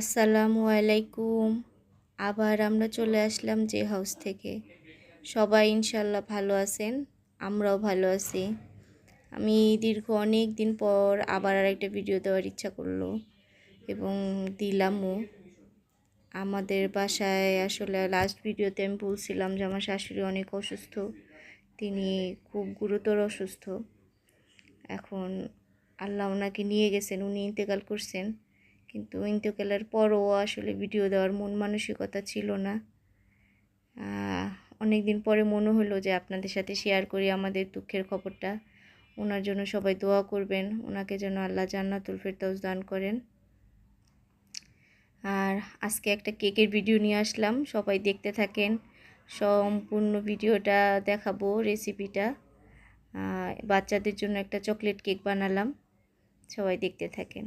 আসসালামু আলাইকুম। আবার আমরা চলে আসলাম যে হাউস থেকে। সবাই ইনশাল্লাহ ভালো আছেন, আমরাও ভালো আছি। আমি দীর্ঘ অনেক দিন পর আবার আরেকটা ভিডিও দেওয়ার ইচ্ছা করলো এবং দিলামও। আমাদের বাসায় আসলে লাস্ট ভিডিওতে আমি বলছিলাম যে আমার শাশুড়ি অনেক অসুস্থ, তিনি খুব গুরুতর অসুস্থ। এখন আল্লাহ ওনাকে নিয়ে গেছেন, উনি ইন্তেকাল করছেন। কিন্তু ইন্তেকালের পরও আসলে ভিডিও দেওয়ার মন মানসিকতা ছিল না। অনেক দিন পরে মনে হলো যে আপনাদের সাথে শেয়ার করি আমাদের দুঃখের খবরটা। ওনার জন্য সবাই দোয়া করবেন, ওনাকে যেন আল্লাহ জান্নাতুল ফেরদাউস দান করেন। আর আজকে একটা কেকের ভিডিও নিয়ে আসলাম, সবাই দেখতে থাকেন। সম্পূর্ণ ভিডিওটা দেখাবো, রেসিপিটা। বাচ্চাদের জন্য একটা চকলেট কেক বানালাম, সবাই দেখতে থাকেন।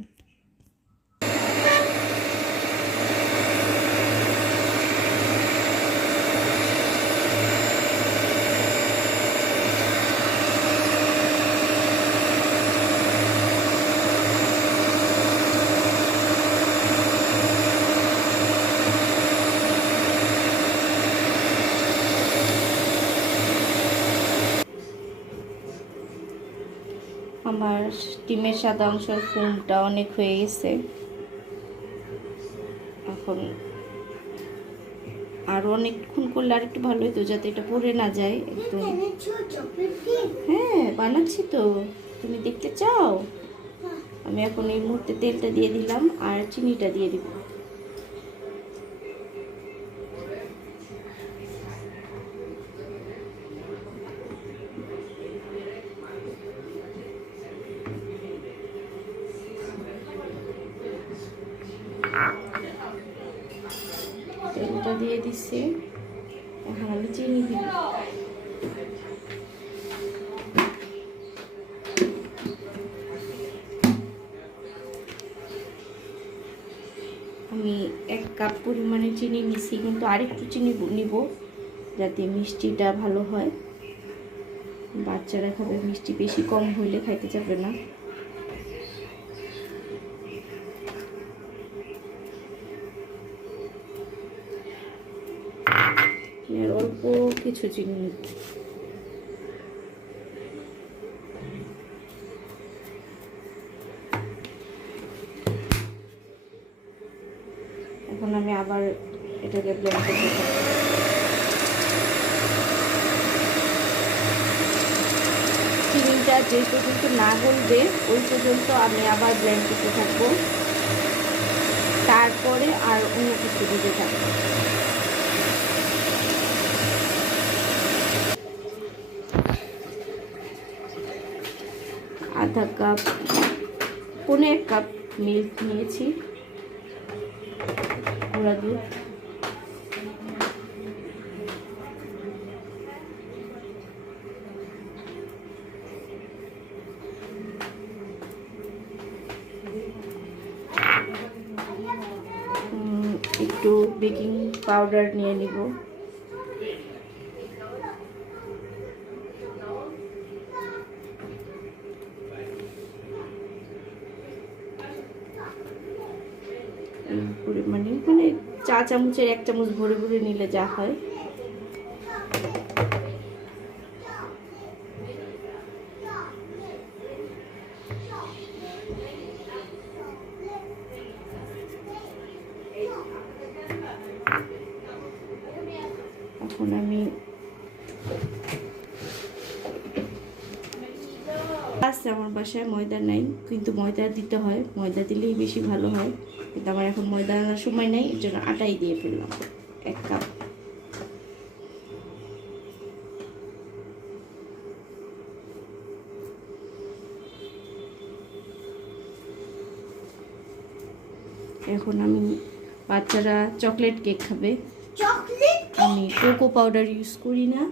আমার ডিমের সাদা অংশের ফুলটা অনেক হয়ে গেছে, এখন আরও অনেকক্ষণ করলে আর একটু ভালো হতো, যাতে এটা পড়ে না যায় একদম। হ্যাঁ বানাচ্ছি তো, তুমি দেখতে চাও? আমি এখন এই মুহূর্তে তেলটা দিয়ে দিলাম আর চিনিটা দিয়ে দিব। তেলটা দিয়ে দিচ্ছি, এখন আমি চিনি দিব। আমি 1 কাপ পরিমাণে চিনি নিছি, কিন্তু আরেকটু চিনি নিব যাতে মিষ্টিটা ভালো হয়। বাচ্চারা খাবে, মিষ্টি বেশি কম হইলে খাইতে যাবে না। অল্প কিছু চিনি নিব। এখন আমি আবার এটাকে ব্লেন্ড করতে থাকবো। চিনিটা যে পর্যন্ত না গলবে ওই পর্যন্ত আমি আবার ব্লেন্ড করতে থাকবো, তারপরে আর অন্য কিছু দিতে থাকবো। আধা কাপ, 1.25 কাপ মিল্ক নিয়েছি, গুঁড়া দুধ। একটু বেকিং পাউডার নিয়ে নিব। পরিমাণে মানে চা চামচের 1 চামচ ভরে ভরে নিলে যা হয়। এখন আমি আমার বাসায় ময়দা নাই, কিন্তু ময়দা দিতে হয়, ময়দা দিলেই বেশি ভালো হয়, কিন্তু আমার এখন ময়দা আনার সময় নেই, এর জন্য আটাই দিয়ে ফেললাম 1 কাপ। এখন আমি, বাচ্চারা চকলেট কেক খাবে, আমি কোকো পাউডার ইউজ করি না,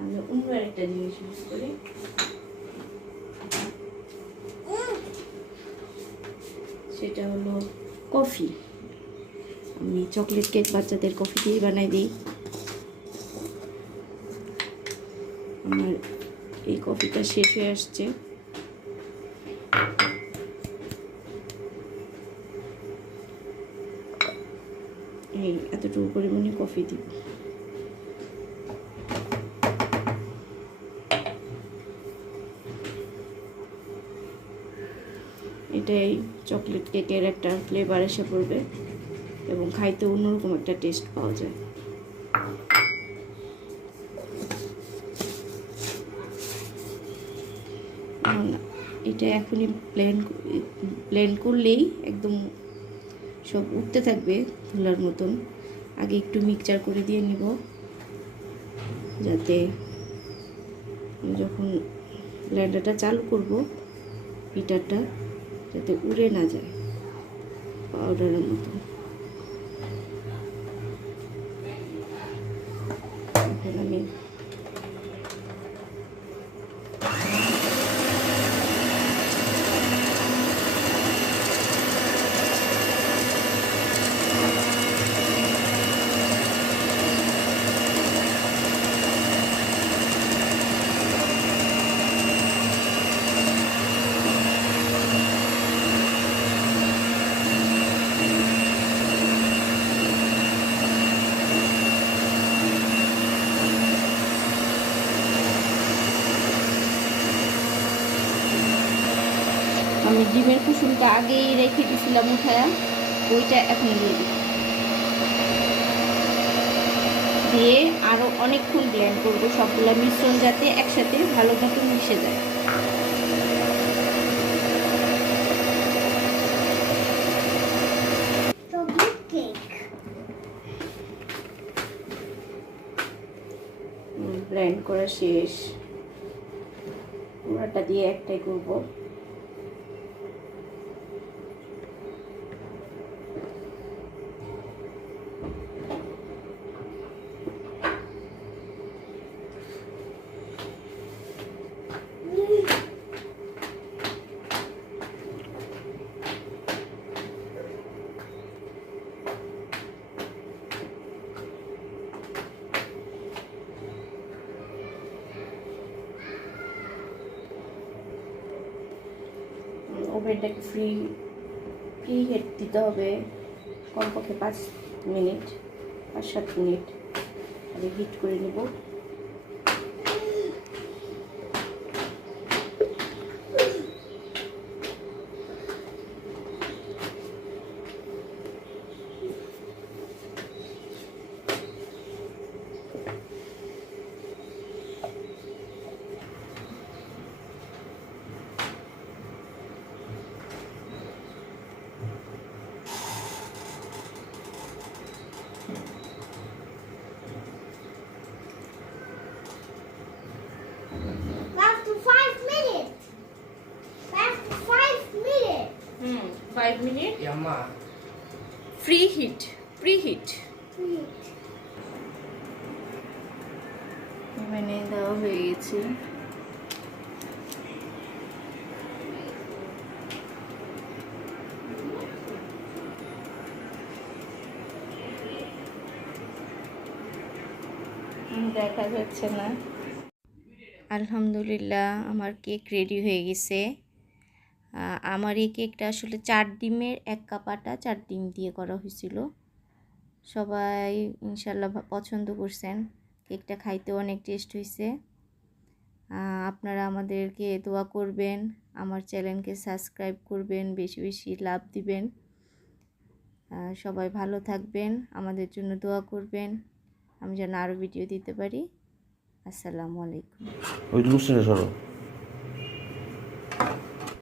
আমি অন্য একটা জিনিস ইউজ করি। সেটা হলো কফি। আমি চকলেট কেক বাচ্চাদের কফি দিয়ে বানাই দিই। আমার এই কফিটা শেষ হয়ে আসছে, এই এতটুকু পরিমাণে কফি দিব। এটাই চকলেট কেকের একটা ফ্লেভার এসে পড়বে এবং খাইতে অন্যরকম একটা টেস্ট পাওয়া যায়। এটা এখনই ব্লেন্ড করলেই একদম সব উঠতে থাকবে ধুলার মতন। আগে একটু মিক্সচার করে দিয়ে নিব, যাতে যখন ব্লেন্ডারটা চালু করব হিটারটা যাতে উড়ে না যায় পাউডারের মতো। এখন আমি ডিমের কুসুমটা আগেই রেখে দিয়েছিলাম উঠায়া, ওইটা এখন দিয়ে দিই। দিয়ে আরও অনেকক্ষণ ব্লেন্ড করবো, সবগুলো মিশ্রণ যাতে একসাথে ভালো মতো মিশে যায়। ব্লেন্ড করা শেষ, পুরাটা দিয়ে একটাই করবো। ওভেনটাকে ফ্রি হিট দিতে হবে কমপক্ষে 5 মিনিট, 5-7 মিনিট আমি হিট করে নেব। After 5 minutes. After 5 minutes. 5 মিনিট Yeah, ma. প্রি হিট ওভেনে দেওয়া হয়ে গেছে। দেখা যাচ্ছে না। আলহামদুলিল্লাহ আমার কেক রেডি হয়ে গেছে। আমার এই কেকটা আসলে 4 ডিমের 1 কাপ আটা 4 ডিম দিয়ে করা হয়েছিল। সবাই ইনশাল্লাহ পছন্দ করছেন। কেকটা খাইতে অনেক টেস্ট হয়েছে। আপনারা আমাদেরকে দোয়া করবেন, আমার চ্যানেলকে সাবস্ক্রাইব করবেন, বেশি বেশি লাভ দিবেন। সবাই ভালো থাকবেন, আমাদের জন্য দোয়া করবেন, আমি যেন আরও ভিডিও দিতে পারি। আসসালামু আলাইকুম। ওই লুসিনে সরো।